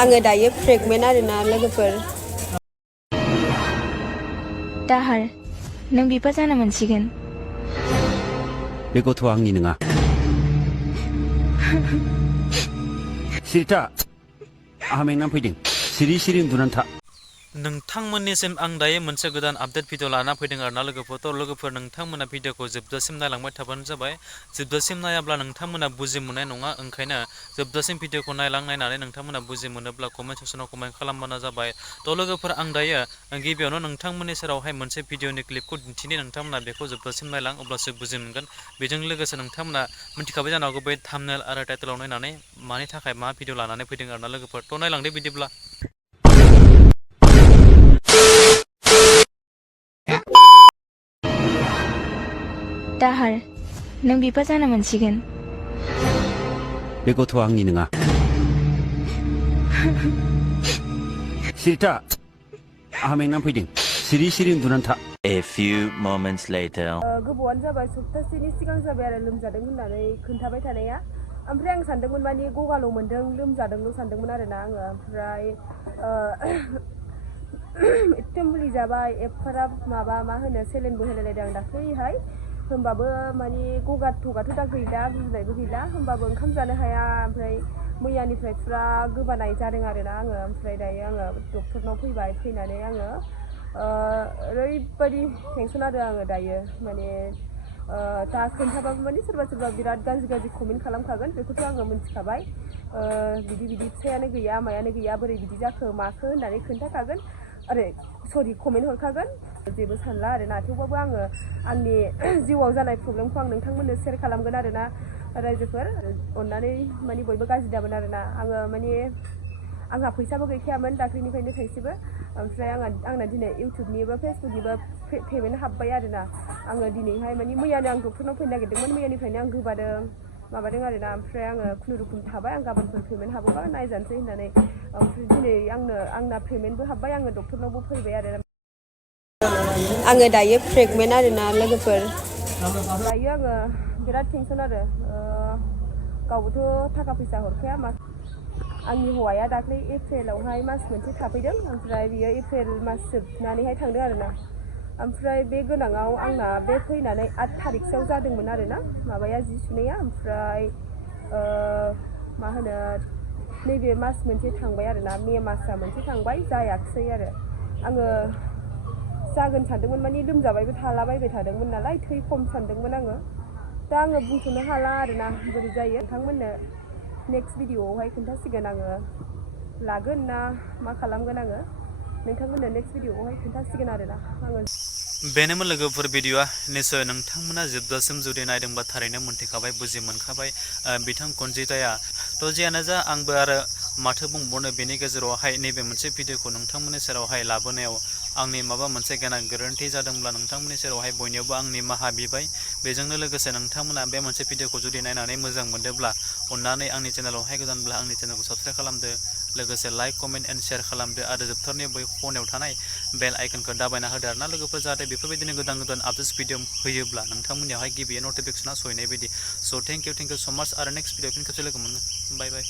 आङो दायो प्रेगनेन्ट आरोना लोगोफोर। दाहार नों बिफा जानो मोनसिगोन। बे गथ'आ आंनि नङा। सिरिथा आंहा मेंनानै फैदों। सिरि सिरि उन्दुनानै था। नोंथांमोननिसिम आं दायो मोनसे गोदान आपडेट भिडिअ लाना फैदों आरोना लोगोफोर नोंथांमोना भिडिअखौ जोबजासिम नायलांबाय थाबानो जाबाय। जोबजासिम नायाब्ला नोंथांमोना बुजि मोननाय नङा, ओंखायनो जोबजासिम भिडिअखौ नायनानै नोंथांमोना बुजि मोनोब्ला कमेन्ट सेक्सनाव कमेन्ट खालामबानो जाबाय। थ' लोगोफोर आं दायो गिबियावनो नोंथांमोननि सेरावहाय मोनसे भिडिअनि क्लिपखौ दिन्थिनि, नोंथांमोना बेखौ जोबजासिम नायलां अब्लासो बुजि मोनगोन। बेजों लोगोसे नोंथांमोना मिथिखाबाय जानो हागौ बै थाम्बनेल आरो टाइटेलाव नायनानै मानि थाखाय मा भिडिअ लानानै फैदों आरोना लोगोफोर। थ' नायलांदो बिदिब्ला। दाहार नों बिफा जानो मोनसिगोन। बे गथ'आ आंनि नङा। सिरिथा आंहा मेंनानै फैदों। सिरि सिरि उन्दुनानै था। A few moments later. गोबावानो जाबाय, सप्तासेनि सिगां जाबाय आरो लोमजादों होननानै खोन्थाबाय थानाया। ओमफ्राय आं सानदोंमोन माने गगाल' मोन्दों, लोमजादोंल' सानदोंमोन आरोना आङो। ओमफ्राय एथ' मुलि जाबाय, एफाराब माबा मा होनो सेलेनबो होलायलायदों आं दाख्लैहाय। होमबाबो माने गगाथ' दा गैला, गुजुनायबो गैला, होमबाबो ओंखाम जानो हाया। ओमफ्राय मैयानिफ्राय फुरा गोबानाय जादों आरोना आङो। ओमफ्राय दायो आङो डक्टरनाव फैबाय, फैनानै आङो ओरैबायदि टेनसन आरो आङो दायो माने दा खोन्थाबाबो माने सोरबा बिराद गाज्रि कमेन्ट खालामखागोन, बेखौथ' आङो मिथिखाबाय। बिदि फिसायानो गैया मायानो गैया बोरै बिदि जाखो माखो होननानै खोन्थाखागोन, कमेन्ट हरखागोन। जेबो सानला आरोना, थेवबाबो आङो आंनि जिउआव जानाय प्रब्लेमखौ आं नोंथांमोननो शेयार खालामगोन आरोना रायजोफोर। अननानै माने बयबो गाज्रि दामोन आरोना। आङो माने आंहा फैसाबो गैखायामोन दाख्लैनिफ्रायनो थाइसेबो। ओमफ्राय आंना दिनै इउटुबनिबो फेसबुकनिबो पेमेन्ट हाबबाय आरोना। आङो दिनैहाय माने मैयानो आं डक्टरनाव फैनो नागिरदोंमोन, मैयानिफ्रायनो आं माबादों आरोना। ओमफ्राय आङो खुनुरुखुम थाबाय, आं गाबोनफोर पेमेन्ट हाबोबा नायजानोसै होननानै। ओमफ्राय दिनै आंना पेमेन्टबो हाबबाय, आङो डक्टरनावबो फैबाय आरो। आङो दायो प्रेगनेन्ट आरोना लोगोफोर। दायो आङो बिराद टेनसन आरो गावबोथ' थाखा फैसा हरखाया मा। आंनि हौवाया दाख्लै एप्रिलावहाय मास मोनसे थाफैदों, ओमफ्राय बियो एप्रिल मास जोबनानैहाय थांदों आरोना। ओमफ्राय बे गोनाङाव आंना बे फैनानै 8 थारिखसोआव जादोंमोन आरोना माबाया जि सुनाया। ओमफ्राय मा होनो नैबे मास मोनसे थांबाय आरोना, मे मासआ मोनसे थांबाय, जायाखिसै आरो। आङो जागोन सानदोंमोन, माने लोमजाबायबो थालाबायबाय थादोंमोन नालाय, थै खम सानदोंमोन आङो। दा आङो बुंथ'नो हाला आरोना बोरै जायो। नोंथांमोननो नेक्स्ट भिडिअआवहाय खोन्थासिगोन आङो लागोन ना मा खालामगोन आङो। नोंथांमोननो नेक्स्ट भिडिअआवहाय खोन्थासिगोन आरोना आङो। बेनोमोन लोगोफोर भिडिअआ। निस्सय नोंथांमोना जोबजासिम जुदि नायदोंबा थारैनो मोनथिखाबाय, बुजि मोनखाबाय बिथां कनजिताया। थ' जियानो जा, आंबो आरो माथो बुंबावनो बेनि गेजेरावहाय नैबे मोनसे भिडिअखौ नोंथांमोननि सेरावहाय लाबोनायाव आंनि माबा मोनसे गोरोन्थि जादोंब्ला नोंथांमोननि सेरावहाय बयनियावबो आंनि निमाहा बिबाय। बेजोंनो लोगोसे नोंथांमोना बे मोनसे भिडिअखौ जुदि नायनानै मोजां मोनदोंब्ला अननानै आंनि चेनेलावहाय गोदानब्ला आंनि चेनेलखौ साबस्क्राइब खालामदो, लोगोसे लाइक कमेन्ट एन्ड शेयार खालामदो, आरो जोबथारनाय बै खनायाव थानाय बेल आइकनखौ दाबायना होदो आरोना लोगोफोर, जाहाथे बेफोरबायदिनो गोदान आपडेट्स भिडिअ होयोब्ला नोंथांमोननियावहाय गिबियै नटिफिकेसना सहैनाय बायदि। स' थेंक इउ सो माच, आरो नेक्स्ट भिडिअ फिन खेबसे लोगो मोनगोन। बाय बाय।